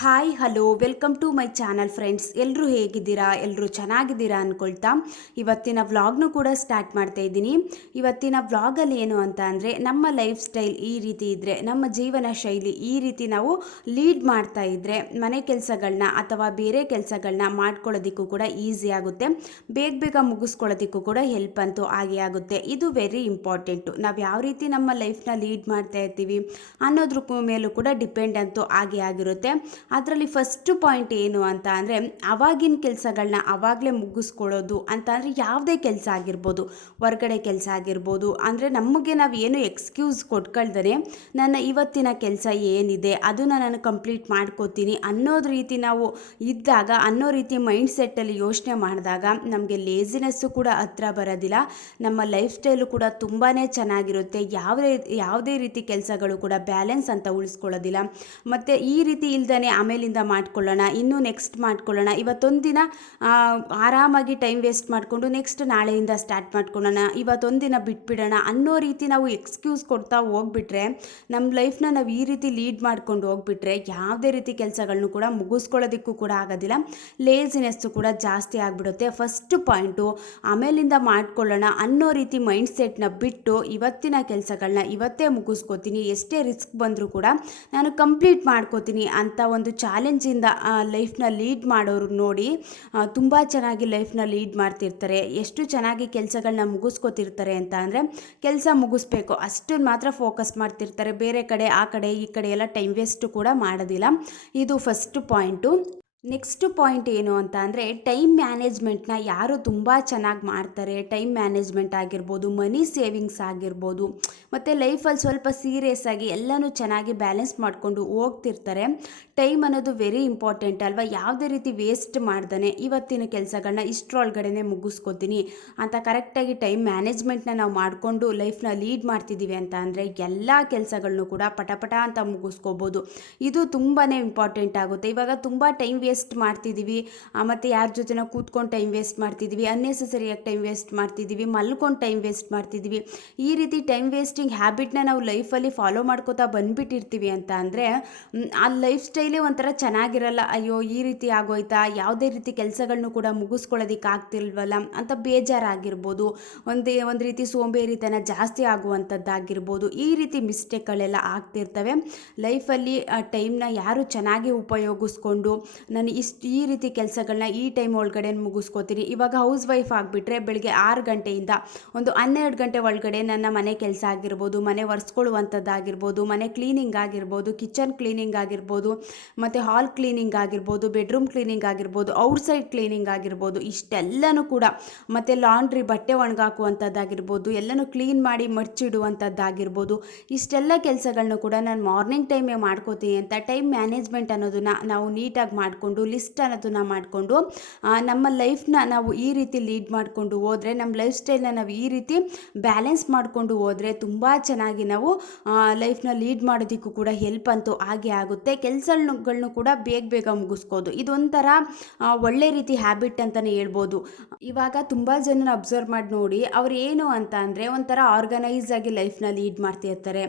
Hi hello welcome to my channel friends. ಎಲ್ಲರೂ ಹೇಗಿದ್ದೀರಾ? ಎಲ್ಲರೂ ಚೆನ್ನಾಗಿದ್ದೀರಾ ಅಂದ್ಕೊಳ್ತಾ ಇವತ್ತಿನ ವ್ಲಾಗ್ನು ಕೂಡ ಸ್ಟಾರ್ಟ್ ಮಾಡ್ತಾ ಇದ್ದೀನಿ. ಇವತ್ತಿನ ವ್ಲಾಗಲ್ಲಿ ಏನು ಅಂತ ಅಂದರೆ, ನಮ್ಮ ಲೈಫ್ ಸ್ಟೈಲ್ ಈ ರೀತಿ ಇದ್ದರೆ, ನಮ್ಮ ಜೀವನ ಶೈಲಿ ಈ ರೀತಿ ನಾವು ಲೀಡ್ ಮಾಡ್ತಾ ಇದ್ದರೆ ಮನೆ ಕೆಲಸಗಳನ್ನ ಅಥವಾ ಬೇರೆ ಕೆಲಸಗಳನ್ನ ಮಾಡ್ಕೊಳ್ಳೋದಕ್ಕೂ ಕೂಡ ಈಸಿ ಆಗುತ್ತೆ, ಬೇಗ ಬೇಗ ಮುಗಿಸ್ಕೊಳ್ಳೋದಕ್ಕೂ ಕೂಡ ಹೆಲ್ಪ್ ಅಂತೂ ಆಗೇ ಆಗುತ್ತೆ. ಇದು ವೆರಿ ಇಂಪಾರ್ಟೆಂಟು. ನಾವು ಯಾವ ರೀತಿ ನಮ್ಮ ಲೈಫ್ನ ಲೀಡ್ ಮಾಡ್ತಾ ಇರ್ತೀವಿ ಅನ್ನೋದ್ರ ಮೇಲೂ ಕೂಡ ಡಿಪೆಂಡ್ ಅಂತೂ ಆಗೇ ಆಗಿರುತ್ತೆ. ಅದರಲ್ಲಿ ಫಸ್ಟ್ ಪಾಯಿಂಟ್ ಏನು ಅಂತ ಅಂದರೆ, ಅವಾಗಿನ ಕೆಲಸಗಳನ್ನ ಆವಾಗಲೇ ಮುಗಿಸ್ಕೊಳ್ಳೋದು ಅಂತ ಅಂದರೆ, ಯಾವುದೇ ಕೆಲಸ ಆಗಿರ್ಬೋದು, ಹೊರ್ಗಡೆ ಕೆಲಸ ಆಗಿರ್ಬೋದು, ಅಂದರೆ ನಮಗೆ ನಾವು ಏನು ಎಕ್ಸ್ಕ್ಯೂಸ್ ಕೊಟ್ಕೊಳ್ದೇ ನನ್ನ ಇವತ್ತಿನ ಕೆಲಸ ಏನಿದೆ ಅದನ್ನು ನಾನು ಕಂಪ್ಲೀಟ್ ಮಾಡ್ಕೋತೀನಿ ಅನ್ನೋದು ರೀತಿ ನಾವು ಇದ್ದಾಗ, ಅನ್ನೋ ರೀತಿ ಮೈಂಡ್ ಸೆಟ್ಟಲ್ಲಿ ಯೋಚನೆ ಮಾಡಿದಾಗ ನಮಗೆ ಲೇಸಿನೆಸ್ಸು ಕೂಡ ಹತ್ರ ಬರೋದಿಲ್ಲ, ನಮ್ಮ ಲೈಫ್ ಸ್ಟೈಲು ಕೂಡ ತುಂಬಾ ಚೆನ್ನಾಗಿರುತ್ತೆ. ಯಾವುದೇ ರೀತಿ ಕೆಲಸಗಳು ಕೂಡ ಬ್ಯಾಲೆನ್ಸ್ ಅಂತ ಉಳಿಸ್ಕೊಳ್ಳೋದಿಲ್ಲ. ಮತ್ತು ಈ ರೀತಿ ಇಲ್ದೇ ಆಮೇಲಿಂದ ಮಾಡ್ಕೊಳ್ಳೋಣ, ಇನ್ನೂ ನೆಕ್ಸ್ಟ್ ಮಾಡ್ಕೊಳ್ಳೋಣ, ಇವತ್ತೊಂದು ದಿನ ಆರಾಮಾಗಿ ಟೈಮ್ ವೇಸ್ಟ್ ಮಾಡಿಕೊಂಡು ನೆಕ್ಸ್ಟ್ ನಾಳೆಯಿಂದ ಸ್ಟಾರ್ಟ್ ಮಾಡ್ಕೊಳ್ಳೋಣ, ಇವತ್ತೊಂದು ದಿನ ಬಿಟ್ಬಿಡೋಣ ಅನ್ನೋ ರೀತಿ ನಾವು ಎಕ್ಸ್ಕ್ಯೂಸ್ ಕೊಡ್ತಾ ಹೋಗ್ಬಿಟ್ರೆ, ನಮ್ಮ ಲೈಫ್ನ ನಾವು ಈ ರೀತಿ ಲೀಡ್ ಮಾಡ್ಕೊಂಡು ಹೋಗ್ಬಿಟ್ರೆ ಯಾವುದೇ ರೀತಿ ಕೆಲಸಗಳನ್ನು ಕೂಡ ಮುಗಿಸ್ಕೊಳ್ಳೋದಕ್ಕೂ ಕೂಡ ಆಗೋದಿಲ್ಲ, ಲೇಸಿನೆಸ್ಸು ಕೂಡ ಜಾಸ್ತಿ ಆಗಿಬಿಡುತ್ತೆ. ಫಸ್ಟ್ ಪಾಯಿಂಟು ಆಮೇಲಿಂದ ಮಾಡ್ಕೊಳ್ಳೋಣ ಅನ್ನೋ ರೀತಿ ಮೈಂಡ್ ಸೆಟ್ನ ಬಿಟ್ಟು ಇವತ್ತಿನ ಕೆಲಸಗಳನ್ನ ಇವತ್ತೇ ಮುಗಿಸ್ಕೋತೀನಿ, ಎಷ್ಟೇ ರಿಸ್ಕ್ ಬಂದರೂ ಕೂಡ ನಾನು ಕಂಪ್ಲೀಟ್ ಮಾಡ್ಕೋತೀನಿ ಅಂತ ಒಂದು ಚಾಲೆಂಜಿಂದ ಲೈಫ್ನ ಲೀಡ್ ಮಾಡೋರು ನೋಡಿ ತುಂಬ ಚೆನ್ನಾಗಿ ಲೈಫ್ನ ಲೀಡ್ ಮಾಡ್ತಿರ್ತಾರೆ. ಎಷ್ಟು ಚೆನ್ನಾಗಿ ಕೆಲಸಗಳನ್ನ ಮುಗಿಸ್ಕೋತಿರ್ತಾರೆ ಅಂತ ಅಂದರೆ, ಕೆಲಸ ಮುಗಿಸ್ಬೇಕು ಅಷ್ಟನ್ನು ಮಾತ್ರ ಫೋಕಸ್ ಮಾಡ್ತಿರ್ತಾರೆ, ಬೇರೆ ಕಡೆ ಆ ಕಡೆ ಈ ಕಡೆ ಎಲ್ಲ ಟೈಮ್ ವೇಸ್ಟು ಕೂಡ ಮಾಡೋದಿಲ್ಲ. ಇದು ಫಸ್ಟ್ ಪಾಯಿಂಟು. ನೆಕ್ಸ್ಟ್ ಪಾಯಿಂಟ್ ಏನು ಅಂತ ಅಂದರೆ, ಟೈಮ್ ಮ್ಯಾನೇಜ್ಮೆಂಟ್ನ ಯಾರು ತುಂಬ ಚೆನ್ನಾಗಿ ಮಾಡ್ತಾರೆ, ಟೈಮ್ ಮ್ಯಾನೇಜ್ಮೆಂಟ್ ಆಗಿರ್ಬೋದು, ಮನಿ ಸೇವಿಂಗ್ಸ್ ಆಗಿರ್ಬೋದು, ಮತ್ತು ಲೈಫಲ್ಲಿ ಸ್ವಲ್ಪ ಸೀರಿಯಸ್ ಆಗಿ ಎಲ್ಲನೂ ಚೆನ್ನಾಗಿ ಬ್ಯಾಲೆನ್ಸ್ ಮಾಡಿಕೊಂಡು ಹೋಗ್ತಿರ್ತಾರೆ. ಟೈಮ್ ಅನ್ನೋದು ವೆರಿ ಇಂಪಾರ್ಟೆಂಟ್ ಅಲ್ವಾ? ಯಾವುದೇ ರೀತಿ ವೇಸ್ಟ್ ಮಾಡ್ದೇ ಇವತ್ತಿನ ಕೆಲಸಗಳನ್ನ ಇಷ್ಟರೊಳಗಡೆ ಮುಗಿಸ್ಕೋತೀನಿ ಅಂತ ಕರೆಕ್ಟಾಗಿ ಟೈಮ್ ಮ್ಯಾನೇಜ್ಮೆಂಟ್ನ ನಾವು ಮಾಡಿಕೊಂಡು ಲೈಫ್ನ ಲೀಡ್ ಮಾಡ್ತಿದ್ದೀವಿ ಅಂತ ಅಂದರೆ, ಎಲ್ಲ ಕೆಲಸಗಳನ್ನು ಕೂಡ ಪಟಪಟ ಅಂತ ಮುಗಿಸ್ಕೋಬೋದು. ಇದು ತುಂಬಾ ಇಂಪಾರ್ಟೆಂಟ್ ಆಗುತ್ತೆ. ಇವಾಗ ತುಂಬ ಟೈಮ್ ವೇಸ್ಟ್ ಮಾಡ್ತಿದ್ದೀವಿ, ಮತ್ತು ಯಾರ ಜೊತೆನೋ ಕೂತ್ಕೊಂಡು ಟೈಮ್ ವೇಸ್ಟ್ ಮಾಡ್ತಿದ್ದೀವಿ, ಅನ್ನೆಸೆಸರಿಯಾಗಿ ಟೈಮ್ ವೇಸ್ಟ್ ಮಾಡ್ತಿದ್ದೀವಿ, ಮಲ್ಕೊಂಡು ಟೈಮ್ ವೇಸ್ಟ್ ಮಾಡ್ತಿದ್ದೀವಿ. ಈ ರೀತಿ ಟೈಮ್ ವೇಸ್ಟಿಂಗ್ ಹ್ಯಾಬಿಟ್ನ ನಾವು ಲೈಫಲ್ಲಿ ಫಾಲೋ ಮಾಡ್ಕೋತಾ ಬಂದುಬಿಟ್ಟಿರ್ತೀವಿ ಅಂತ ಅಂದರೆ, ಆ ಲೈಫ್ ಸ್ಟೈಲೇ ಒಂಥರ ಚೆನ್ನಾಗಿರಲ್ಲ. ಅಯ್ಯೋ ಈ ರೀತಿ ಆಗೋಯ್ತಾ, ಯಾವುದೇ ರೀತಿ ಕೆಲಸಗಳನ್ನು ಕೂಡ ಮುಗಿಸ್ಕೊಳ್ಳೋದಕ್ಕೆ ಆಗ್ತಿಲ್ವಲ್ಲ ಅಂತ ಬೇಜಾರಾಗಿರ್ಬೋದು, ಒಂದು ರೀತಿ ಸೋಂಬೇರಿತನ ಜಾಸ್ತಿ ಆಗುವಂಥದ್ದಾಗಿರ್ಬೋದು. ಈ ರೀತಿ ಮಿಸ್ಟೇಕ್ಗಳೆಲ್ಲ ಆಗ್ತಿರ್ತವೆ ಲೈಫಲ್ಲಿ. ಟೈಮ್ನ ಯಾರು ಚೆನ್ನಾಗಿ ಉಪಯೋಗಿಸ್ಕೊಂಡು ನಾನು ಈ ರೀತಿ ಕೆಲಸಗಳನ್ನ ಈ ಟೈಮ್ ಒಳಗಡೆ ಮುಗಿಸ್ಕೋತೀನಿ. ಇವಾಗ ಹೌಸ್ ವೈಫ್ ಆಗಿಬಿಟ್ರೆ ಬೆಳಗ್ಗೆ 6 ಗಂಟೆಯಿಂದ ಒಂದು 12 ಗಂಟೆ ಒಳಗಡೆ ನನ್ನ ಮನೆ ಕೆಲಸ ಆಗಿರ್ಬೋದು, ಮನೆ ಒರೆಸ್ಕೊಳ್ಳುವಂಥದ್ದಾಗಿರ್ಬೋದು, ಮನೆ ಕ್ಲೀನಿಂಗ್ ಆಗಿರ್ಬೋದು, ಕಿಚನ್ ಕ್ಲೀನಿಂಗ್ ಆಗಿರ್ಬೋದು, ಮತ್ತು ಹಾಲ್ ಕ್ಲೀನಿಂಗ್ ಆಗಿರ್ಬೋದು, ಬೆಡ್ರೂಮ್ ಕ್ಲೀನಿಂಗ್ ಆಗಿರ್ಬೋದು, ಔಟ್ಸೈಡ್ ಕ್ಲೀನಿಂಗ್ ಆಗಿರ್ಬೋದು, ಇಷ್ಟೆಲ್ಲನೂ ಕೂಡ, ಮತ್ತು ಲಾಂಡ್ರಿ ಬಟ್ಟೆ ಒಣಗಾಕುವಂಥದ್ದಾಗಿರ್ಬೋದು, ಎಲ್ಲನೂ ಕ್ಲೀನ್ ಮಾಡಿ ಮಡ್ಚಿಡುವಂಥದ್ದಾಗಿರ್ಬೋದು, ಇಷ್ಟೆಲ್ಲ ಕೆಲಸಗಳನ್ನೂ ಕೂಡ ನಾನು ಮಾರ್ನಿಂಗ್ ಟೈಮೇ ಮಾಡ್ಕೋತೀನಿ ಅಂತ ಟೈಮ್ ಮ್ಯಾನೇಜ್ಮೆಂಟ್ ಅನ್ನೋದನ್ನು ನಾವು ನೀಟಾಗಿ ಮಾಡಿಕೊಂಡು, ಲಿಸ್ಟ್ ಅನ್ನೋದನ್ನು ಮಾಡಿಕೊಂಡು ನಮ್ಮ ಲೈಫ್ನ ನಾವು ಈ ರೀತಿ ಲೀಡ್ ಮಾಡಿಕೊಂಡು ಹೋದರೆ, ನಮ್ಮ ಲೈಫ್ ಸ್ಟೈಲ್ನ ನಾವು ಈ ರೀತಿ ಬ್ಯಾಲೆನ್ಸ್ ಮಾಡಿಕೊಂಡು ಹೋದರೆ ತುಂಬ ಚೆನ್ನಾಗಿ ನಾವು ಲೈಫ್ನ ಲೀಡ್ ಮಾಡೋದಕ್ಕೂ ಕೂಡ ಹೆಲ್ಪ್ ಅಂತೂ ಆಗೇ ಆಗುತ್ತೆ. ಕೆಲಸಗಳನ್ನು ಕೂಡ ಬೇಗ ಬೇಗ ಮುಗಿಸ್ಬೋದು. ಇದೊಂಥರ ಒಳ್ಳೆ ರೀತಿ ಹ್ಯಾಬಿಟ್ ಅಂತಲೇ ಹೇಳ್ಬೋದು. ಇವಾಗ ತುಂಬ ಜನನ ಅಬ್ಸರ್ವ್ ಮಾಡಿ ನೋಡಿ, ಅವ್ರು ಏನು ಅಂತ ಅಂದರೆ ಒಂಥರ ಆರ್ಗನೈಸ್ ಆಗಿ ಲೈಫ್ನ ಲೀಡ್ ಮಾಡ್ತಿರ್ತಾರೆ.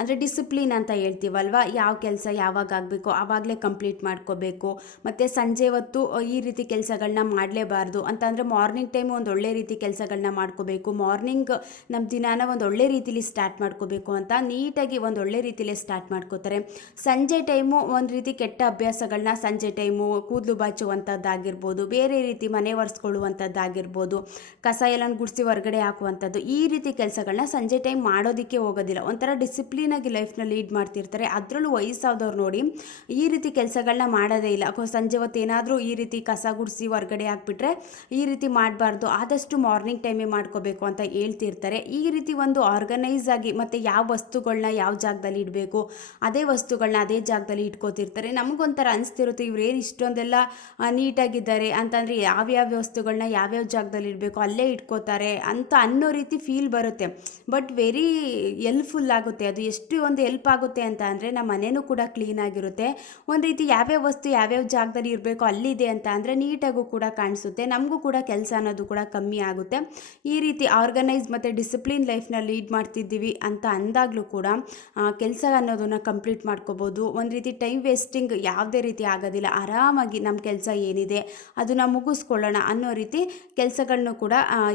ಅಂದರೆ ಡಿಸಿಪ್ಲಿನ್ ಅಂತ ಹೇಳ್ತೀವಲ್ವ, ಯಾವ ಕೆಲಸ ಯಾವಾಗ ಆಗಬೇಕು ಆವಾಗಲೇ ಕಂಪ್ಲೀಟ್ ಮಾಡ್ಕೋಬೇಕು, ಮತ್ತು ಸಂಜೆ ಹೊತ್ತು ಈ ರೀತಿ ಕೆಲಸಗಳನ್ನ ಮಾಡಲೇಬಾರ್ದು ಅಂತಂದರೆ ಮಾರ್ನಿಂಗ್ ಟೈಮು ಒಂದು ಒಳ್ಳೆ ರೀತಿ ಕೆಲಸಗಳನ್ನ ಮಾಡ್ಕೋಬೇಕು, ಮಾರ್ನಿಂಗ್ ನಮ್ಮ ದಿನಾನ ಒಂದು ಒಳ್ಳೆ ರೀತಿಲಿ ಸ್ಟಾರ್ಟ್ ಮಾಡ್ಕೋಬೇಕು ಅಂತ ನೀಟಾಗಿ ಒಂದು ಒಳ್ಳೆ ರೀತಿಲೇ ಸ್ಟಾರ್ಟ್ ಮಾಡ್ಕೋತಾರೆ. ಸಂಜೆ ಟೈಮು ಒಂದು ರೀತಿ ಕೆಟ್ಟ ಅಭ್ಯಾಸಗಳನ್ನ, ಸಂಜೆ ಟೈಮು ಕೂದಲು ಬಾಚುವಂಥದ್ದಾಗಿರ್ಬೋದು, ಬೇರೆ ರೀತಿ ಮನೆ ಒರೆಸ್ಕೊಳ್ಳುವಂಥದ್ದಾಗಿರ್ಬೋದು, ಕಸ ಎಲ್ಲ ಗುಡಿಸಿ ಹೊರಗಡೆ ಹಾಕುವಂಥದ್ದು, ಈ ರೀತಿ ಕೆಲಸಗಳನ್ನ ಸಂಜೆ ಟೈಮ್ ಮಾಡೋದಕ್ಕೆ ಹೋಗೋದಿಲ್ಲ. ಒಂಥರ ಡಿಸಿಪ್ಲಿನ್ ಆಗಿ ಲೈಫ್ನ ಲೀಡ್ ಮಾಡ್ತಿರ್ತಾರೆ. ಅದರಲ್ಲೂ ವಯಸ್ಸಾದವ್ರು ನೋಡಿ ಈ ರೀತಿ ಕೆಲಸಗಳನ್ನ ಮಾಡೋದೇ ಇಲ್ಲ. ಸಂಜೆ ಹೊತ್ತು ಏನಾದರೂ ಈ ರೀತಿ ಕಸ ಗುಡಿಸಿ ಹೊರಗಡೆ ಹಾಕ್ಬಿಟ್ರೆ ಈ ರೀತಿ ಮಾಡಬಾರ್ದು, ಆದಷ್ಟು ಮಾರ್ನಿಂಗ್ ಟೈಮೇ ಮಾಡ್ಕೋಬೇಕು ಅಂತ ಹೇಳ್ತಿರ್ತಾರೆ. ಈ ರೀತಿ ಒಂದು ಆರ್ಗನೈಸ್ ಆಗಿ, ಮತ್ತು ಯಾವ ವಸ್ತುಗಳನ್ನ ಯಾವ ಜಾಗದಲ್ಲಿ ಇಡಬೇಕು ಅದೇ ವಸ್ತುಗಳನ್ನ ಅದೇ ಜಾಗದಲ್ಲಿ ಇಟ್ಕೋತಿರ್ತಾರೆ. ನಮಗೊಂಥರ ಅನಿಸ್ತಿರುತ್ತೆ, ಇವರೇನು ಇಷ್ಟೊಂದೆಲ್ಲ ನೀಟಾಗಿದ್ದಾರೆ ಅಂತಂದರೆ ಯಾವ್ಯಾವ ವಸ್ತುಗಳನ್ನ ಯಾವ್ಯಾವ ಜಾಗದಲ್ಲಿ ಇಡಬೇಕು ಅಲ್ಲೇ ಇಟ್ಕೋತಾರೆ ಅಂತ ಅನ್ನೋ ರೀತಿ ಫೀಲ್ ಬರುತ್ತೆ. ಬಟ್ ವೆರಿ ಹೆಲ್ಪ್ಫುಲ್ ಆಗುತ್ತೆ ಅದು. ಎಷ್ಟು ಒಂದು ಹೆಲ್ಪ್ ಆಗುತ್ತೆ ಅಂತ ಅಂದರೆ ನಮ್ಮ ಮನೆಯೂ ಕೂಡ ಕ್ಲೀನಾಗಿರುತ್ತೆ. ಒಂದು ರೀತಿ ಯಾವ್ಯಾವ ವಸ್ತು ಯಾವ್ಯಾವ ಜಾಗದಲ್ಲಿ ಇರಬೇಕೋ ಅಲ್ಲಿದೆ ಅಂತ ಅಂದರೆ ನೀಟಾಗೂ ಕೂಡ ಕಾಣಿಸುತ್ತೆ. ನಮಗೂ ಕೂಡ ಕೆಲಸ ಅನ್ನೋದು ಕೂಡ ಕಮ್ಮಿ ಆಗುತ್ತೆ. ಈ ರೀತಿ ಆರ್ಗನೈಸ್ ಮತ್ತು ಡಿಸಿಪ್ಲಿನ್ ಲೈಫ್ನ ಲೀಡ್ ಮಾಡ್ತಿದ್ದೀವಿ ಅಂತ ಅಂದಾಗಲೂ ಕೂಡ ಕೆಲಸ ಅನ್ನೋದನ್ನು ಕಂಪ್ಲೀಟ್ ಮಾಡ್ಕೋಬೋದು. ಒಂದು ರೀತಿ ಟೈಮ್ ವೇಸ್ಟಿಂಗ್ ಯಾವುದೇ ರೀತಿ ಆಗೋದಿಲ್ಲ. ಆರಾಮಾಗಿ ನಮ್ಮ ಕೆಲಸ ಏನಿದೆ ಅದನ್ನು ಮುಗಿಸ್ಕೊಳ್ಳೋಣ ಅನ್ನೋ ರೀತಿ ಕೆಲಸಗಳನ್ನೂ ಕೂಡ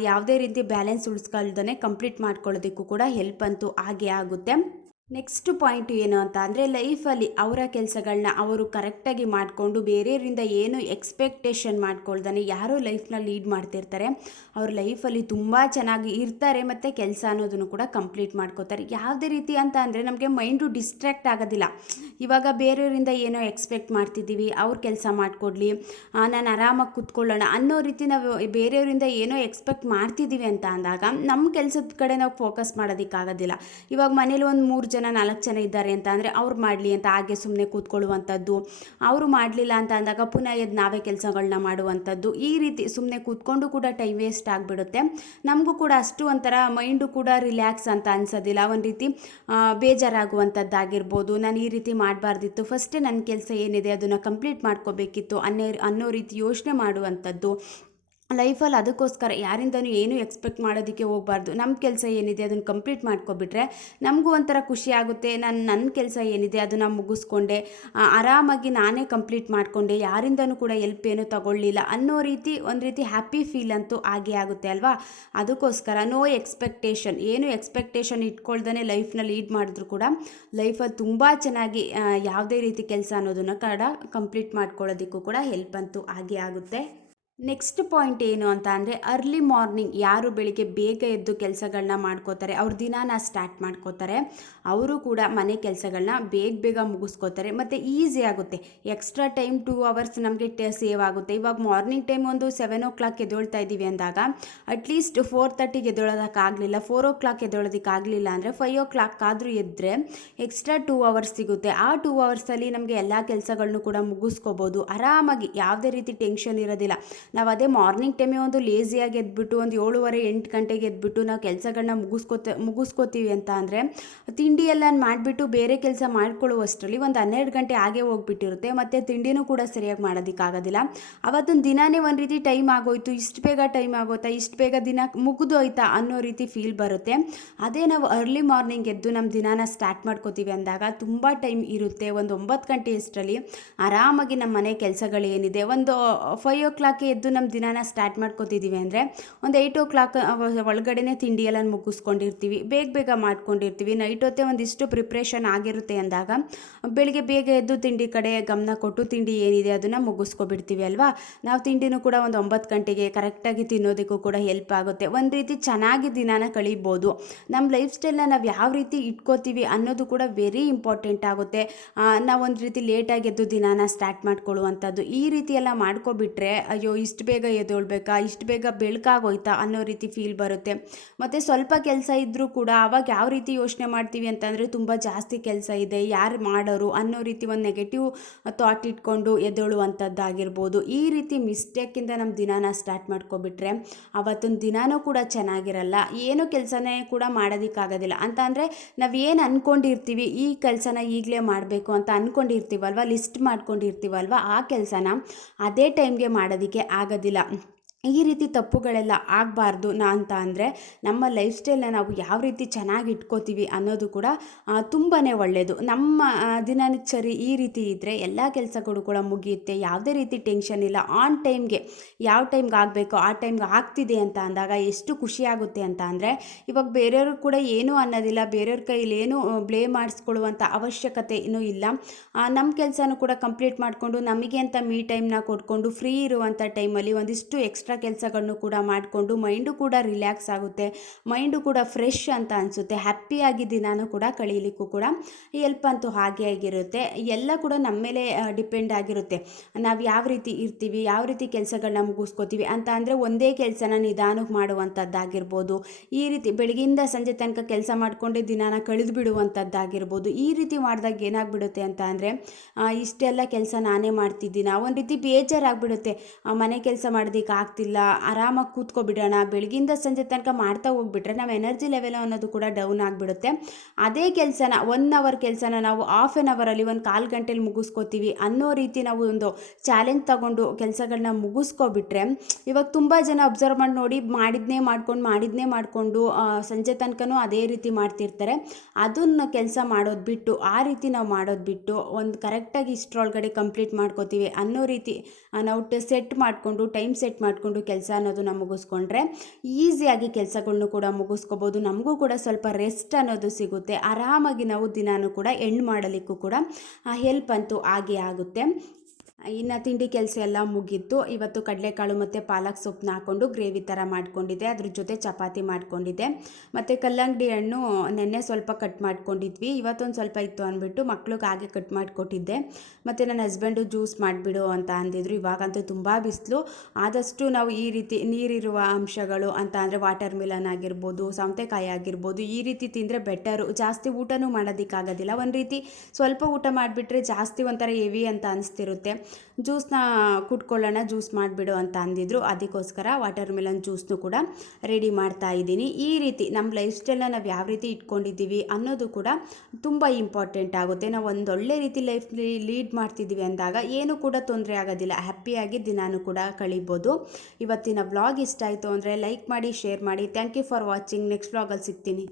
ಯಾವುದೇ ರೀತಿ ಬ್ಯಾಲೆನ್ಸ್ ಉಳಿಸ್ಕೊಳ್ದೇ ಕಂಪ್ಲೀಟ್ ಮಾಡ್ಕೊಳ್ಳೋದಕ್ಕೂ ಕೂಡ ಹೆಲ್ಪ್ ಅಂತೂ ಆಗೇ ಆಗುತ್ತೆ. ನೆಕ್ಸ್ಟ್ ಪಾಯಿಂಟ್ ಏನು ಅಂತ ಅಂದರೆ ಲೈಫಲ್ಲಿ ಅವರ ಕೆಲಸಗಳನ್ನ ಅವರು ಕರೆಕ್ಟಾಗಿ ಮಾಡಿಕೊಂಡು ಬೇರೆಯವರಿಂದ ಏನು ಎಕ್ಸ್ಪೆಕ್ಟೇಷನ್ ಮಾಡ್ಕೊಳ್ದೇ ಯಾರೋ ಲೈಫ್ನ ಲೀಡ್ ಮಾಡ್ತಿರ್ತಾರೆ ಅವ್ರ ಲೈಫಲ್ಲಿ ತುಂಬ ಚೆನ್ನಾಗಿ ಇರ್ತಾರೆ ಮತ್ತು ಕೆಲಸ ಅನ್ನೋದನ್ನು ಕೂಡ ಕಂಪ್ಲೀಟ್ ಮಾಡ್ಕೋತಾರೆ. ಯಾವುದೇ ರೀತಿ ಅಂತ ಅಂದರೆ ನಮಗೆ ಮೈಂಡು ಡಿಸ್ಟ್ರ್ಯಾಕ್ಟ್ ಆಗೋದಿಲ್ಲ. ಇವಾಗ ಬೇರೆಯವರಿಂದ ಏನೋ ಎಕ್ಸ್ಪೆಕ್ಟ್ ಮಾಡ್ತಿದ್ದೀವಿ, ಅವ್ರ ಕೆಲಸ ಮಾಡಿಕೊಡ್ಲಿ, ನಾನು ಆರಾಮಾಗಿ ಕೂತ್ಕೊಳ್ಳೋಣ ಅನ್ನೋ ರೀತಿ ನಾವು ಬೇರೆಯವರಿಂದ ಏನೋ ಎಕ್ಸ್ಪೆಕ್ಟ್ ಮಾಡ್ತಿದ್ದೀವಿ ಅಂತ ಅಂದಾಗ ನಮ್ಮ ಕೆಲಸದ ಕಡೆ ನಾವು ಫೋಕಸ್ ಮಾಡೋದಕ್ಕಾಗೋದಿಲ್ಲ. ಇವಾಗ ಮನೇಲಿ ಒಂದು 3 ಜನ 4 ಜನ ಇದ್ದಾರೆ ಅಂತ ಅಂದರೆ ಅವ್ರು ಮಾಡಲಿ ಅಂತ ಹಾಗೆ ಸುಮ್ಮನೆ ಕೂತ್ಕೊಳ್ಳುವಂಥದ್ದು, ಅವರು ಮಾಡಲಿಲ್ಲ ಅಂತ ಅಂದಾಗ ಪುನಃ ಎದ್ದು ನಾವೇ ಕೆಲಸಗಳನ್ನ ಮಾಡುವಂಥದ್ದು, ಈ ರೀತಿ ಸುಮ್ಮನೆ ಕೂತ್ಕೊಂಡು ಕೂಡ ಟೈಮ್ ವೇಸ್ಟ್ ಆಗಿಬಿಡುತ್ತೆ. ನಮಗೂ ಕೂಡ ಅಷ್ಟು ಒಂಥರ ಮೈಂಡು ಕೂಡ ರಿಲ್ಯಾಕ್ಸ್ ಅಂತ ಅನ್ಸೋದಿಲ್ಲ. ಒಂದು ರೀತಿ ಬೇಜಾರಾಗುವಂಥದ್ದಾಗಿರ್ಬೋದು. ನಾನು ಈ ರೀತಿ ಮಾಡಬಾರ್ದಿತ್ತು, ಫಸ್ಟೇ ನನ್ನ ಕೆಲಸ ಏನಿದೆ ಅದನ್ನು ಕಂಪ್ಲೀಟ್ ಮಾಡ್ಕೋಬೇಕಿತ್ತು ಅನ್ನೋ ರೀತಿ ಯೋಚನೆ ಮಾಡುವಂಥದ್ದು. ಲೈಫಲ್ಲಿ ಅದಕ್ಕೋಸ್ಕರ ಯಾರಿಂದನೂ ಏನೂ ಎಕ್ಸ್ಪೆಕ್ಟ್ ಮಾಡೋದಕ್ಕೆ ಹೋಗಬಾರ್ದು. ನಮ್ಮ ಕೆಲಸ ಏನಿದೆ ಅದನ್ನು ಕಂಪ್ಲೀಟ್ ಮಾಡ್ಕೊಬಿಟ್ರೆ ನಮಗೂ ಒಂಥರ ಖುಷಿ ಆಗುತ್ತೆ. ನನ್ನ ಕೆಲಸ ಏನಿದೆ ಅದನ್ನು ಮುಗಿಸ್ಕೊಂಡೆ, ಆರಾಮಾಗಿ ನಾನೇ ಕಂಪ್ಲೀಟ್ ಮಾಡಿಕೊಂಡೆ, ಯಾರಿಂದನೂ ಕೂಡ ಹೆಲ್ಪ್ ಏನೂ ತಗೊಳ್ಳಿಲ್ಲ ಅನ್ನೋ ರೀತಿ ಒಂದು ರೀತಿ ಹ್ಯಾಪಿ ಫೀಲ್ ಅಂತೂ ಆಗೇ ಆಗುತ್ತೆ ಅಲ್ವಾ. ಅದಕ್ಕೋಸ್ಕರ ನೋ ಎಕ್ಸ್ಪೆಕ್ಟೇಷನ್, ಏನು ಎಕ್ಸ್ಪೆಕ್ಟೇಷನ್ ಇಟ್ಕೊಳ್ದೇ ಲೈಫ್ನ ಲೀಡ್ ಮಾಡಿದ್ರು ಕೂಡ ಲೈಫಲ್ಲಿ ತುಂಬ ಚೆನ್ನಾಗಿ ಯಾವುದೇ ರೀತಿ ಕೆಲಸ ಅನ್ನೋದನ್ನು ಕೂಡ ಕಂಪ್ಲೀಟ್ ಮಾಡ್ಕೊಳ್ಳೋದಕ್ಕೂ ಕೂಡ ಹೆಲ್ಪ್ ಅಂತೂ ಆಗೇ ಆಗುತ್ತೆ. ನೆಕ್ಸ್ಟ್ ಪಾಯಿಂಟ್ ಏನು ಅಂತ ಅಂದರೆ ಅರ್ಲಿ ಮಾರ್ನಿಂಗ್ ಯಾರು ಬೆಳಿಗ್ಗೆ ಬೇಗ ಎದ್ದು ಕೆಲಸಗಳನ್ನ ಮಾಡ್ಕೋತಾರೆ, ಅವ್ರ ದಿನಾನ ಸ್ಟಾರ್ಟ್ ಮಾಡ್ಕೋತಾರೆ, ಅವರು ಕೂಡ ಮನೆ ಕೆಲಸಗಳನ್ನ ಬೇಗ ಮುಗಿಸ್ಕೋತಾರೆ ಮತ್ತು ಈಸಿ ಆಗುತ್ತೆ. ಎಕ್ಸ್ಟ್ರಾ ಟೈಮ್ 2 ಅವರ್ಸ್ ನಮಗೆ ಸೇವ್ ಆಗುತ್ತೆ. ಇವಾಗ ಮಾರ್ನಿಂಗ್ ಟೈಮ್ ಒಂದು 7 o'clock ಎದ್ದೇಳ್ತಾ ಇದ್ದೀವಿ ಅಂದಾಗ ಅಟ್ಲೀಸ್ಟ್ 4:30ಗೆ ಎದ್ದೇಳೋದಕ್ಕಾಗಲಿಲ್ಲ, 4 o'clock ಎದ್ದೇಳೋದಕ್ಕಾಗಲಿಲ್ಲ ಅಂದರೆ 5 o'clock ಆದರೂ ಎದ್ದರೆ ಎಕ್ಸ್ಟ್ರಾ 2 ಅವರ್ಸ್ ಸಿಗುತ್ತೆ. ಆ 2 ಅವರ್ಸಲ್ಲಿ ನಮಗೆ ಎಲ್ಲ ಕೆಲಸಗಳನ್ನೂ ಕೂಡ ಮುಗಿಸ್ಕೋಬೋದು ಆರಾಮಾಗಿ, ಯಾವುದೇ ರೀತಿ ಟೆನ್ಷನ್ ಇರೋದಿಲ್ಲ. ನಾವು ಅದೇ ಮಾರ್ನಿಂಗ್ ಟೈಮೇ ಒಂದು ಲೇಸಿಯಾಗಿ ಎದ್ಬಿಟ್ಟು ಒಂದು 7:30 8 ಗಂಟೆಗೆ ಎದ್ಬಿಟ್ಟು ನಾವು ಕೆಲಸಗಳನ್ನ ಮುಗಿಸ್ಕೋತೀವಿ ಅಂತ ಅಂದರೆ ತಿಂಡಿ ಎಲ್ಲ ಮಾಡಿಬಿಟ್ಟು ಬೇರೆ ಕೆಲಸ ಮಾಡ್ಕೊಳ್ಳುವಷ್ಟರಲ್ಲಿ ಒಂದು 12 ಗಂಟೆ ಆಗೇ ಹೋಗ್ಬಿಟ್ಟಿರುತ್ತೆ. ಮತ್ತು ತಿಂಡಿನೂ ಕೂಡ ಸರಿಯಾಗಿ ಮಾಡೋದಕ್ಕಾಗೋದಿಲ್ಲ. ಅವತ್ತೊಂದು ದಿನಾನೇ ಒಂದು ರೀತಿ ಟೈಮ್ ಆಗೋಯ್ತು, ಇಷ್ಟು ಬೇಗ ಟೈಮ್ ಆಗೋಯ್ತಾ, ಇಷ್ಟು ಬೇಗ ದಿನ ಮುಗಿದೋಯ್ತಾ ಅನ್ನೋ ರೀತಿ ಫೀಲ್ ಬರುತ್ತೆ. ಅದೇ ನಾವು ಅರ್ಲಿ ಮಾರ್ನಿಂಗ್ ಎದ್ದು ನಮ್ಮ ದಿನಾನ ಸ್ಟಾರ್ಟ್ ಮಾಡ್ಕೋತೀವಿ ಅಂದಾಗ ತುಂಬ ಟೈಮ್ ಇರುತ್ತೆ. ಒಂದು 9 ಗಂಟೆ ಅಷ್ಟರಲ್ಲಿ ಆರಾಮಾಗಿ ನಮ್ಮ ಮನೆ ಕೆಲಸಗಳೇನಿದೆ ಒಂದು 5 o'clock ಎದ್ದು ನಮ್ಮ ದಿನಾನ ಸ್ಟಾರ್ಟ್ ಮಾಡ್ಕೋತಿದ್ದೀವಿ ಅಂದರೆ ಒಂದು 8 o'clock ಒಳಗಡೆ ತಿಂಡಿ ಎಲ್ಲ ಮುಗಿಸ್ಕೊಂಡಿರ್ತೀವಿ, ಬೇಗ ಮಾಡ್ಕೊಂಡಿರ್ತೀವಿ. ನೈಟ್ ಹೊತ್ತೇ ಒಂದಿಷ್ಟು ಪ್ರಿಪ್ರೇಷನ್ ಆಗಿರುತ್ತೆ ಅಂದಾಗ ಬೆಳಿಗ್ಗೆ ಬೇಗ ಎದ್ದು ತಿಂಡಿ ಕಡೆ ಗಮನ ಕೊಟ್ಟು ತಿಂಡಿ ಏನಿದೆ ಅದನ್ನು ಮುಗಿಸ್ಕೊಬಿಡ್ತೀವಿ ಅಲ್ವಾ. ನಾವು ತಿಂಡಿನೂ ಕೂಡ ಒಂದು 9 ಗಂಟೆಗೆ ಕರೆಕ್ಟಾಗಿ ತಿನ್ನೋದಕ್ಕೂ ಕೂಡ ಹೆಲ್ಪ್ ಆಗುತ್ತೆ. ಒಂದು ರೀತಿ ಚೆನ್ನಾಗಿ ದಿನಾನ ಕಳೀಬೋದು. ನಮ್ಮ ಲೈಫ್ ಸ್ಟೈಲ್ನ ನಾವು ಯಾವ ರೀತಿ ಇಟ್ಕೋತೀವಿ ಅನ್ನೋದು ಕೂಡ ವೆರಿ ಇಂಪಾರ್ಟೆಂಟ್ ಆಗುತ್ತೆ. ನಾವು ಒಂದು ರೀತಿ ಲೇಟಾಗಿ ಎದ್ದು ದಿನಾನ ಸ್ಟಾರ್ಟ್ ಮಾಡ್ಕೊಳ್ಳುವಂಥದ್ದು, ಈ ರೀತಿ ಎಲ್ಲ ಮಾಡ್ಕೊಬಿಟ್ರೆ ಅಯ್ಯೋ ಇಷ್ಟು ಬೇಗ ಎದ್ದೇಳ್ಬೇಕಾ, ಇಷ್ಟು ಬೇಗ ಬೆಳಕಾಗೋಯ್ತಾ ಅನ್ನೋ ರೀತಿ ಫೀಲ್ ಬರುತ್ತೆ. ಮತ್ತು ಸ್ವಲ್ಪ ಕೆಲಸ ಇದ್ದರೂ ಕೂಡ ಆವಾಗ ಯಾವ ರೀತಿ ಯೋಚನೆ ಮಾಡ್ತೀವಿ ಅಂತಂದರೆ ತುಂಬ ಜಾಸ್ತಿ ಕೆಲಸ ಇದೆ, ಯಾರು ಮಾಡೋರು ಅನ್ನೋ ರೀತಿ ಒಂದು ನೆಗೆಟಿವ್ ಥಾಟ್ ಇಟ್ಕೊಂಡು ಎದ್ದೇಳುವಂಥದ್ದಾಗಿರ್ಬೋದು. ಈ ರೀತಿ ಮಿಸ್ಟೇಕಿಂದ ನಮ್ಮ ದಿನಾನ ಸ್ಟಾರ್ಟ್ ಮಾಡ್ಕೊಬಿಟ್ರೆ ಅವತ್ತೊಂದು ದಿನಾನೂ ಕೂಡ ಚೆನ್ನಾಗಿರಲ್ಲ, ಏನು ಕೆಲಸನೇ ಕೂಡ ಮಾಡೋದಕ್ಕಾಗೋದಿಲ್ಲ. ಅಂತ ಅಂದರೆ ನಾವು ಏನು ಅಂದ್ಕೊಂಡಿರ್ತೀವಿ ಈ ಕೆಲಸನ ಈಗಲೇ ಮಾಡಬೇಕು ಅಂತ ಅಂದ್ಕೊಂಡಿರ್ತೀವಲ್ವ, ಲಿಸ್ಟ್ ಮಾಡ್ಕೊಂಡಿರ್ತೀವಲ್ವ, ಆ ಕೆಲಸನ ಅದೇ ಟೈಮ್ಗೆ ಮಾಡೋದಕ್ಕೆ ಆಗೋದಿಲ್ಲ. ಈ ರೀತಿ ತಪ್ಪುಗಳೆಲ್ಲ ಆಗಬಾರ್ದು ಅಂತ ಅಂದರೆ ನಮ್ಮ ಲೈಫ್ ಸ್ಟೈಲ್ನ ನಾವು ಯಾವ ರೀತಿ ಚೆನ್ನಾಗಿ ಇಟ್ಕೋತೀವಿ ಅನ್ನೋದು ಕೂಡ ತುಂಬಾ ಒಳ್ಳೆಯದು. ನಮ್ಮ ದಿನಚರಿ ಈ ರೀತಿ ಇದ್ದರೆ ಎಲ್ಲ ಕೆಲಸಗಳು ಕೂಡ ಮುಗಿಯುತ್ತೆ, ಯಾವುದೇ ರೀತಿ ಟೆನ್ಷನ್ ಇಲ್ಲ. ಆನ್ ಟೈಮ್ಗೆ ಯಾವ ಟೈಮ್ಗೆ ಆಗಬೇಕೋ ಆ ಟೈಮ್ಗೆ ಆಗ್ತಿದೆ ಅಂತ ಅಂದಾಗ ಎಷ್ಟು ಖುಷಿಯಾಗುತ್ತೆ ಅಂತ ಅಂದರೆ ಇವಾಗ ಬೇರೆಯವರು ಕೂಡ ಏನೂ ಅನ್ನೋದಿಲ್ಲ, ಬೇರೆಯವ್ರ ಕೈಲಿ ಏನೂ ಬ್ಲೇಮ್ ಮಾಡಿಸ್ಕೊಳ್ಳುವಂಥ ಅವಶ್ಯಕತೆ ಇನ್ನೂ ಇಲ್ಲ. ನಮ್ಮ ಕೆಲಸನೂ ಕೂಡ ಕಂಪ್ಲೀಟ್ ಮಾಡಿಕೊಂಡು ನಮಗೆ ಅಂತ ಮೀ ಟೈಮ್ನ ಕೊಟ್ಕೊಂಡು ಫ್ರೀ ಇರುವಂಥ ಟೈಮಲ್ಲಿ ಒಂದಿಷ್ಟು ಎಕ್ಸ್ಟ್ರಾ ಕೆಲಸಗಳನ್ನು ಕೂಡ ಮಾಡಿಕೊಂಡು ಮೈಂಡು ಕೂಡ ರಿಲ್ಯಾಕ್ಸ್ ಆಗುತ್ತೆ, ಮೈಂಡು ಕೂಡ ಫ್ರೆಶ್ ಅಂತ ಅನಿಸುತ್ತೆ. ಹ್ಯಾಪಿಯಾಗಿ ದಿನಾನೂ ಕೂಡ ಕಳೀಲಿಕ್ಕೂ ಕೂಡ ಹೆಲ್ಪ್ ಅಂತೂ ಹಾಗೆ ಆಗಿರುತ್ತೆ. ಎಲ್ಲ ಕೂಡ ನಮ್ಮ ಮೇಲೆ ಡಿಪೆಂಡ್ ಆಗಿರುತ್ತೆ. ನಾವು ಯಾವ ರೀತಿ ಇರ್ತೀವಿ, ಯಾವ ರೀತಿ ಕೆಲಸಗಳನ್ನ ಮುಗಿಸ್ಕೋತೀವಿ ಅಂತ ಅಂದರೆ ಒಂದೇ ಕೆಲಸನ ನಿಧಾನಕ್ಕೆ ಮಾಡುವಂಥದ್ದಾಗಿರ್ಬೋದು, ಈ ರೀತಿ ಬೆಳಗ್ಗೆಯಿಂದ ಸಂಜೆ ತನಕ ಕೆಲಸ ಮಾಡಿಕೊಂಡೇ ದಿನಾನ ಕಳೆದು ಬಿಡುವಂಥದ್ದಾಗಿರ್ಬೋದು. ಈ ರೀತಿ ಮಾಡಿದಾಗ ಏನಾಗ್ಬಿಡುತ್ತೆ ಅಂತ ಅಂದರೆ ಇಷ್ಟೆಲ್ಲ ಕೆಲಸ ನಾನೇ ಮಾಡ್ತಿದ್ದೀನ, ಒಂದು ರೀತಿ ಬೇಜಾರಾಗ್ಬಿಡುತ್ತೆ, ಮನೆ ಕೆಲಸ ಮಾಡೋದಕ್ಕೆ ಆಗ್ತಿಲ್ಲ, ಆರಾಮಾಗಿ ಕೂತ್ಕೊಬಿಡೋಣ, ಬೆಳಗಿಂದ ಸಂಜೆ ತನಕ ಮಾಡ್ತಾ ಹೋಗ್ಬಿಟ್ರೆ ನಮ್ಮ ಎನರ್ಜಿ ಲೆವೆಲ್ ಅನ್ನೋದು ಕೂಡ ಡೌನ್ ಆಗಿಬಿಡುತ್ತೆ. ಅದೇ ಕೆಲಸನ 1 ಅವರ್ ಕೆಲಸನ ನಾವು ಹಾಫ್ ಆನ್ ಅವರಲ್ಲಿ 1/4 ಗಂಟೆಲಿ ಮುಗಿಸ್ಕೋತೀವಿ ಅನ್ನೋ ರೀತಿ ನಾವು ಒಂದು ಚಾಲೆಂಜ್ ತಗೊಂಡು ಕೆಲಸಗಳನ್ನ ಮುಗಿಸ್ಕೊಬಿಟ್ರೆ, ಇವಾಗ ತುಂಬ ಜನ ಅಬ್ಸರ್ವ್ ಮಾಡಿ ನೋಡಿ ಮಾಡಿದ್ನೇ ಮಾಡಿಕೊಂಡು ಸಂಜೆ ತನಕನೂ ಅದೇ ರೀತಿ ಮಾಡ್ತಿರ್ತಾರೆ. ಅದನ್ನು ಕೆಲಸ ಮಾಡೋದು ಬಿಟ್ಟು, ಆ ರೀತಿ ನಾವು ಮಾಡೋದು ಬಿಟ್ಟು ಒಂದು ಕರೆಕ್ಟಾಗಿ ಇಷ್ಟರೊಳಗಡೆ ಕಂಪ್ಲೀಟ್ ಮಾಡ್ಕೋತೀವಿ ಅನ್ನೋ ರೀತಿ ನಾವು ಟೈಮ್ ಸೆಟ್ ಮಾಡಿಕೊಂಡು ಕೆಲಸ ಅನ್ನೋದನ್ನ ಮುಗಿಸ್ಕೊಂಡ್ರೆ ಈಸಿಯಾಗಿ ಕೆಲಸಗಳ್ನು ಕೂಡ ಮುಗಿಸ್ಕೋಬೋದು. ನಮಗೂ ಕೂಡ ಸ್ವಲ್ಪ ರೆಸ್ಟ್ ಅನ್ನೋದು ಸಿಗುತ್ತೆ. ಆರಾಮಾಗಿ ನಾವು ದಿನಾನೂ ಕೂಡ ಎಂಡ್ ಮಾಡಲಿಕ್ಕೂ ಕೂಡ ಹೆಲ್ಪ್ ಅಂತೂ ಆಗೇ ಆಗುತ್ತೆ. ಇನ್ನು ತಿಂಡಿ ಕೆಲಸ ಎಲ್ಲ ಮುಗೀತು. ಇವತ್ತು ಕಡಲೆಕಾಳು ಮತ್ತು ಪಾಲಕ್ ಸೊಪ್ಪನ್ನ ಹಾಕ್ಕೊಂಡು ಗ್ರೇವಿ ಥರ ಮಾಡ್ಕೊಂಡಿದ್ದೆ. ಅದ್ರ ಜೊತೆ ಚಪಾತಿ ಮಾಡ್ಕೊಂಡಿದ್ದೆ. ಮತ್ತು ಕಲ್ಲಂಗಡಿ ಹಣ್ಣು ನೆನ್ನೆ ಸ್ವಲ್ಪ ಕಟ್ ಮಾಡ್ಕೊಂಡಿದ್ವಿ, ಇವತ್ತೊಂದು ಸ್ವಲ್ಪ ಇತ್ತು ಅಂದ್ಬಿಟ್ಟು ಮಕ್ಳಿಗೆ ಹಾಗೆ ಕಟ್ ಮಾಡಿಕೊಟ್ಟಿದ್ದೆ. ಮತ್ತು ನನ್ನ ಹಸ್ಬೆಂಡು ಜ್ಯೂಸ್ ಮಾಡಿಬಿಡು ಅಂತ ಅಂದಿದ್ರು. ಇವಾಗಂತೂ ತುಂಬ ಬಿಸಿಲು, ಆದಷ್ಟು ನಾವು ಈ ರೀತಿ ನೀರಿರುವ ಅಂಶಗಳು ಅಂತ ಅಂದರೆ ವಾಟರ್ ಮಿಲನ್ ಆಗಿರ್ಬೋದು, ಸೌತೆಕಾಯಿ ಆಗಿರ್ಬೋದು, ಈ ರೀತಿ ತಿಂದರೆ ಬೆಟರು. ಜಾಸ್ತಿ ಊಟನೂ ಮಾಡೋದಕ್ಕಾಗೋದಿಲ್ಲ. ಒಂದು ರೀತಿ ಸ್ವಲ್ಪ ಊಟ ಮಾಡಿಬಿಟ್ರೆ ಜಾಸ್ತಿ ಒಂಥರ ಹೆವಿ ಅಂತ ಅನಿಸ್ತಿರುತ್ತೆ. ಜ್ಯೂಸ್ನ ಕುಟ್ಕೊಳ್ಳೋಣ, ಜ್ಯೂಸ್ ಮಾಡಿಬಿಡು ಅಂತ ಅಂದಿದ್ರು. ಅದಕ್ಕೋಸ್ಕರ ವಾಟರ್ ಮೆಲನ್ ಜ್ಯೂಸ್ನು ಕೂಡ ರೆಡಿ ಮಾಡ್ತಾ ಇದ್ದೀನಿ. ಈ ರೀತಿ ನಮ್ಮ ಲೈಫ್ ಸ್ಟೈಲ್ನ ನಾವು ಯಾವ ರೀತಿ ಇಟ್ಕೊಂಡಿದ್ದೀವಿ ಅನ್ನೋದು ಕೂಡ ತುಂಬ ಇಂಪಾರ್ಟೆಂಟ್ ಆಗುತ್ತೆ. ನಾವು ಒಂದೊಳ್ಳೆ ರೀತಿ ಲೈಫ್ ಲೀಡ್ ಮಾಡ್ತಿದ್ದೀವಿ ಅಂದಾಗ ಏನೂ ಕೂಡ ತೊಂದರೆ ಆಗೋದಿಲ್ಲ, ಹ್ಯಾಪಿಯಾಗಿ ದಿನಾನೂ ಕೂಡ ಕಳಿಬೋದು. ಇವತ್ತಿನ ವ್ಲಾಗ್ ಇಷ್ಟ ಆಯಿತು ಅಂದರೆ ಲೈಕ್ ಮಾಡಿ, ಶೇರ್ ಮಾಡಿ. Thank you for watching. Next ವ್ಲಾಗಲ್ಲಿ ಸಿಗ್ತೀನಿ.